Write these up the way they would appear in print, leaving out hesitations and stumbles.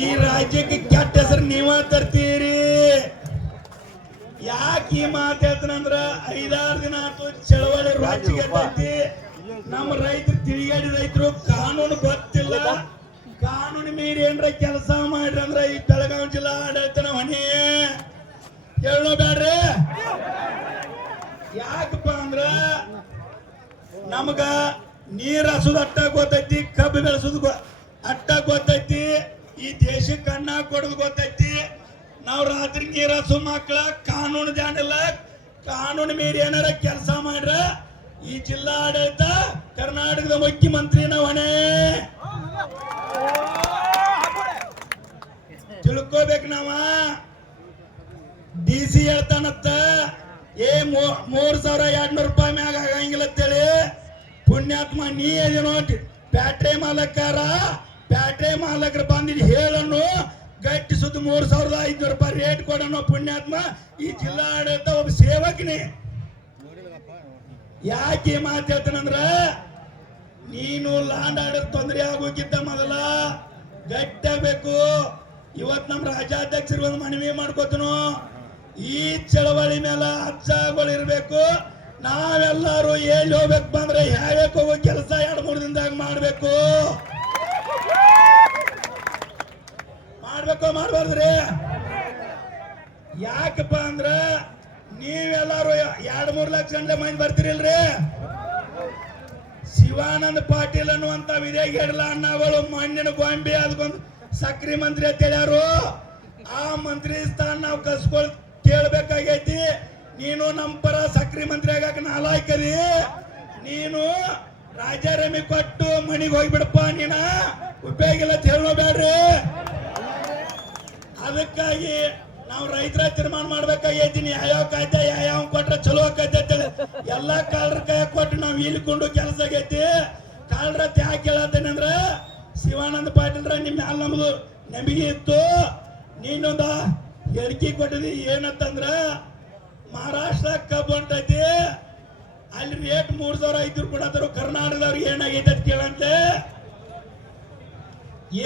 ಈ ರಾಜ್ಯಕ್ಕೆ ಕೆಟ್ಟ ಹೆಸರು ನೀವ ತರ್ತೀರಿ. ಯಾಕೆ ಈ ಮಾತು ಹೇಳ್ತಾನಂದ್ರ 5-6 ದಿನ ಆತು ಚಳವಳಿ ರಾಜ್ಯಕ್ಕೆ ನಮ್ಮ ರೈತರು ತಿರುಗಾಡಿ ರೈತರು ಕಾನೂನು ಗೊತ್ತಿಲ್ಲ. ಕಾನೂನು ಮೀರಿ ಏನ್ರ ಕೆಲಸ ಮಾಡ್ರಿ ಅಂದ್ರ ಈ ಬೆಳಗಾವಿ ಜಿಲ್ಲಾ ಆಡಳಿತನ ಹೊಣೆ ಹೇಳೋ ಬ್ಯಾಡ್ರಿ. ಯಾಕಪ್ಪ ಅಂದ್ರ ನಮಗ ನೀರ್ ಹಸುದು ಅಟ್ಟ ಗೊತ್ತೈತಿ, ಕಬ್ಬು ಬೆಳೆಸೋದು ಅಟ್ಟ ಗೊತ್ತೈತಿ, ಈ ದೇಶಕ್ಕೆ ಅನ್ನ ಕೊಡೋದು ಗೊತ್ತೈತಿ. ನಾವು ರಾತ್ರಿ ನೀರ್ ಹಸು ಮಕ್ಕಳ ಕಾನೂನು ಜಾಣಿಲ್ಲ. ಕಾನೂನು ಮೀರಿ ಏನಾರ ಕೆಲಸ ಮಾಡ್ರ ಈ ಜಿಲ್ಲಾ ಆಡಳಿತ ಕರ್ನಾಟಕದ ಮುಖ್ಯಮಂತ್ರಿ ನಾವು ಹೊಣೆ ತಿಳ್ಕೋಬೇಕು. ನಾವ DC ಹೇಳ್ತಾನತ್ತ 3,200 ರೂಪಾಯಿ ಮ್ಯಾಗ ಆಗಂಗಿಲ್ಲ ಅಂತೇಳಿ. ಪುಣ್ಯಾತ್ಮ ನೀ ಅದೇನೋ ಪ್ಯಾಟ್ರೆ ಮಾಲಕರ ಬಂದಿದ್ದು ಹೇಳನ್ನು ಗಟ್ಟಿ ಸುತ್ತ 3,500 ರೂಪಾಯಿ ರೇಟ್ ಕೊಡೋಣ. ಪುಣ್ಯಾತ್ಮ ಈ ಜಿಲ್ಲಾ ಆಡಳಿತ ಒಬ್ಬ ಸೇವಕನೇ. ಯಾಕೆ ಮಾತು ಹೇಳ್ತಾನಂದ್ರ ನೀನು ಲ್ಯಾಂಡ್ ಆರ್ಡರ್ ತೊಂದರೆ ಆಗೋಕ್ಕಿಂತ ಮೊದಲ ಗಟ್ಟಾಗಬೇಕು. ಇವತ್ತು ನಮ್ಮ ರಾಜ್ಯಾಧ್ಯಕ್ಷರು ಒಂದು ಮನವಿ ಮಾಡ್ಕೋತನು, ಈ ಚಳವಳಿ ಮೇಲೆ ಅಚ್ಚಾಗಳಿರ್ಬೇಕು. ನಾವೆಲ್ಲರೂ ಎಲ್ಲಿ ಹೋಗ್ಬೇಕು ಬಂದ್ರೆ ಯಾವ್ಯಾಕೆ ಹೋಗೋ ಕೆಲಸ 2-3 ದಿನದಾಗ ಮಾಡ್ಬೇಕು. ಮಾಡ್ಬಾರ್ದ್ರಿ. ಯಾಕಪ್ಪ ಅಂದ್ರ ನೀವೆಲ್ಲರೂ 2-3 ಲಕ್ಷ ಗಂಟೆ ಮಂದಿ ಬರ್ತೀರಿಲ್ರಿ. ಶಿವಾನಂದ ಪಾಟೀಲ್ ಅನ್ನುವಂತ ವಿದೇಗಿಡ್ಲ ಅಣ್ಣಗಳು ಮಣ್ಣಿನ ಗೊಂಬೆ ಅದಕ್ಕೊಂದು ಸಕ್ರಿ ಮಂತ್ರಿ ಅಂತ ಹೇಳ್ಯಾರು. ಆ ಮಂತ್ರಿ ಸ್ಥಾನ ನಾವು ಕಸ್ಕೊಳ್ ಕೇಳ್ಬೇಕಾಗೈತಿ. ನೀನು ನಮ್ಮ ಪರ ಸಕ್ರಿ ಮಂತ್ರಿ ಆಗಕ್ಕೆ ನಾಲಾಯ್ಕರಿ. ನೀನು ರಾಜಾರಾಮಿ ಕೊಟ್ಟು ಮನಿಗೆ ಹೋಗ್ಬಿಡಪ್ಪ. ನೀನ ಉಪಯೋಗ ಇಲ್ಲ ಹೇಳೋ ಬ್ಯಾಡ್ರಿ. ಅದಕ್ಕಾಗಿ ನಾವು ರೈತರ ತೀರ್ಮಾನ ಮಾಡ್ಬೇಕಾಗೈತಿ. ಯಾವ ಕಾಯ್ದೆ ಯಾವ ಕೊಟ್ರೆ ಚಲೋ ಆಕೈತೆ ಅಂತೇಳಿ ಎಲ್ಲಾ ಕಾಲ್ರ ಕೈ ಕೊಟ್ಟು ನಾವು ಇಲ್ಕೊಂಡು ಕೆಲಸ ಆಗೈತಿ. ಕಾಲ್ರ ಯಾಕೆ ಹೇಳತ್ತೇನೆ ಅಂದ್ರ ಶಿವಾನಂದ ಪಾಟೀಲ್ರ ನಿಮ್ಮ ಮ್ಯಾಲ ನಮ್ದು ನಂಬಿಕೆ ಇತ್ತು. ನೀನೊಂದ ಹೇಳಿಕೆ ಕೊಟ್ಟಿದಿ ಏನಂತಂದ್ರ ಮಹಾರಾಷ್ಟ್ರ ಕಬ್ಬು ಹೊಂಟೈತಿ, ಅಲ್ಲಿ ರೇಟ್ 3,500 ಕೊಡತ್ತಾರ. ಕರ್ನಾಟಕದವ್ರಿಗೆ ಏನಾಗೈತೆ ಅಂತ ಕೇಳಂತೆ.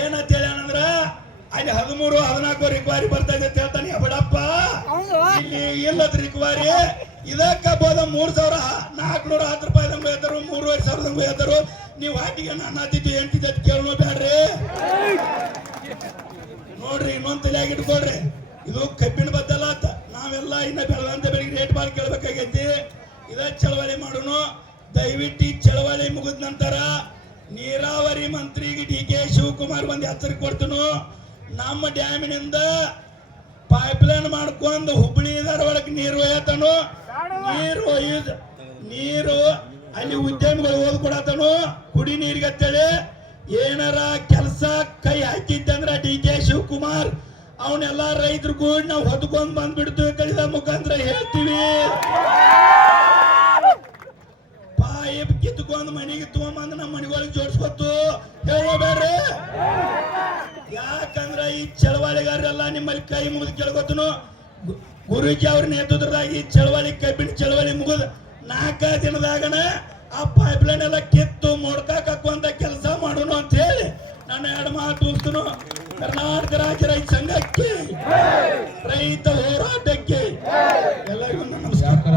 ಏನಂತ ಹೇಳ್ಯಾನಂದ್ರ ಅಲ್ಲಿ 13-14 ರಿಕ್ವಾರಿ ಬರ್ತಾ ಇದೆ ಅಂತ ಹೇಳ್ತಾನೆ. ಬಡಪ್ಪ ಇಲ್ಲಿ ಇಲ್ಲದ ರಿಕ್ವಾರಿ ಇದಕ್ಕ ಬೋದ 3,410 ರೂಪಾಯಿದಂಗ ಹೇಳ್ತಾರು, 3,500 ಹೇಳ್ತಾರು. ನೀವು ವಾಟಿಗೆ ನಾನು ಆತಿದ್ದು ಎಂಟಿದ್ದ ಕೇಳೋ ಬ್ಯಾಡ್ರಿ. ನೋಡ್ರಿ ಇನ್ನೊಂದ್ ತಲೆಯಾಗಿ ಇಟ್ಕೊಳ್ರಿ, ಇದು ಕಬ್ಬಿನ ಬದ್ದಲ್ಲ ಅಂತ ನಾವೆಲ್ಲ ಇನ್ನ ಬೆಳಗಂತ ಬೆಳಿಗ್ಗೆ ರೇಟ್ ಬಾಳ್ ಕೇಳ್ಬೇಕಾಗೈತಿ. ಇದ ಚಳವಳಿ ಮಾಡೋನು. ದಯವಿಟ್ಟು ಈ ಚಳವಳಿ ಮುಗಿದ ನಂತರ ನೀರಾವರಿ ಮಂತ್ರಿಗೆ DK ಶಿವಕುಮಾರ್ ಬಂದು ಎಚ್ಚರಿಕೆ ಕೊಡ್ತನು. ನಮ್ಮ ಡ್ಯಾಮಿನಿಂದ ಪೈಪ್ಲೈನ್ ಮಾಡ್ಕೊಂಡು ಹುಬ್ಬಳ್ಳಿ ಧಾರವಾಡಕ್ಕೆ ನೀರು ಒಯ್ಯತನು. ನೀರು ಅಲ್ಲಿ ಉದ್ಯಮಿಗಳು ಓದ್ ಕೊಡತನು ಕುಡಿ ನೀರಿಗೆ ಅಂತೇಳಿ. ಏನಾರ ಕೆಲಸ ಕೈ ಹಾಕಿದ್ದಂದ್ರ DK ಶಿವಕುಮಾರ್ ಅವನ್ನೆಲ್ಲ ರೈತರು ಕೂಡ ನಾವು ಹೊತ್ಕೊಂಡ್ ಬಂದ್ಬಿಡ್ತೀವಿ. ಕಲಿದ ಮುಖಾಂತರ ಹೇಳ್ತೀವಿ. ಪಾಯಿಪ್ ಕಿತ್ಕೊಂಡ್ ಮನೆಗೆ ತಗೊಂಬಂದ್ ನಮ್ಮ ಮನೆಗಳಿಗೆ ಜೋಡಿಸ್ಕೊತು ಹೇಳಬೇಡ್ರಿ. ಯಾಕಂದ್ರ ಈ ಚಳವಳಿಗಾರರೆಲ್ಲ ನಿಮ್ಮಲ್ಲಿ ಕೈ ಮುಗಿದು ಕೇಳ್ಕೊತನು. ಗುರೂಜಿ ಅವ್ರ ನೇತೃತ್ವದಾಗ ಈ ಚಳವಳಿ ಕಬ್ಬಿನ ಚಳವಳಿ ಮುಗಿದ 4 ದಿನದಾಗನ ಆ ಪೈಪ್ಲೈನ್ ಎಲ್ಲ ಕಿತ್ತು ಮೊಡ್ಕಾಕ್ ಹಾಕುವಂತ ಕೆಲಸ ಮಾಡೋಣ ಅಂತ ಹೇಳಿ ನಾನು 2 ಮಾತು ಮುಗಿಸ್ತನು. ಕರ್ನಾಟಕ ರಾಜ್ಯ ರೈತ ಸಂಘಕ್ಕೆ, ರೈತ ಹೋರಾಟಕ್ಕೆ ಎಲ್ಲರಿಗೂ ನಮಸ್ಕಾರ.